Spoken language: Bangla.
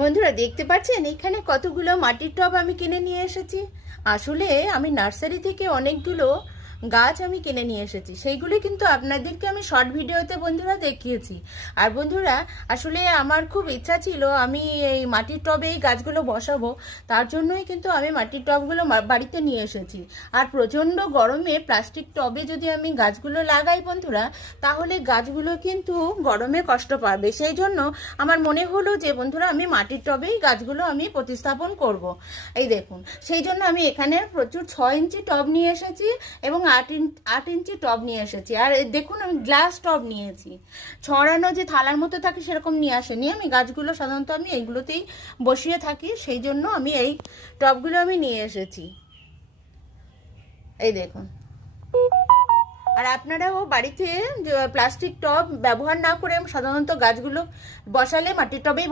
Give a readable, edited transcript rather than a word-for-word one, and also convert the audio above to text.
বন্ধুরা দেখতে পাচ্ছেন এখানে কতগুলো মাটির টব আমি কিনে নিয়ে এসেছি। আসলে আমি নার্সারি থেকে অনেকগুলো গাছ আমি কিনে নিয়ে এসেছি, সেইগুলি কিন্তু আপনাদেরকে আমি শর্ট ভিডিওতে বন্ধুরা দেখিয়েছি। আর বন্ধুরা আসলে আমার খুব ইচ্ছা ছিল আমি এই মাটির টবে এই গাছগুলো বসাবো, তার জন্যই কিন্তু আমি মাটির টবগুলো বাড়িতে নিয়ে এসেছি। আর প্রচণ্ড গরমে প্লাস্টিক টবে যদি আমি গাছগুলো লাগাই বন্ধুরা, তাহলে গাছগুলো কিন্তু গরমে কষ্ট পাবে। সেই জন্য আমার মনে হলো যে বন্ধুরা আমি মাটির টবেই গাছগুলো আমি প্রতিস্থাপন করব। এই দেখুন, সেই জন্য আমি এখানে প্রচুর 6 ইঞ্চি টব নিয়ে এসেছি এবং 8 ইঞ্চি টব নিয়ে এসেছি। আর দেখুন আমি গ্লাস টব নিয়েছি, ছড়ানো যে থালার মতো থাকে সেরকম নিয়ে আসেনি। আমি গাছগুলো সাধারণত আমি এইগুলোতেই বসিয়ে থাকি, সেই জন্য আমি এই টবগুলো আমি নিয়ে এসেছি। এই দেখুন, আর আপনারাও বাড়িতে প্লাস্টিক টব ব্যবহার না করে সাধারণত গাছগুলো বসালে মাটির টবেই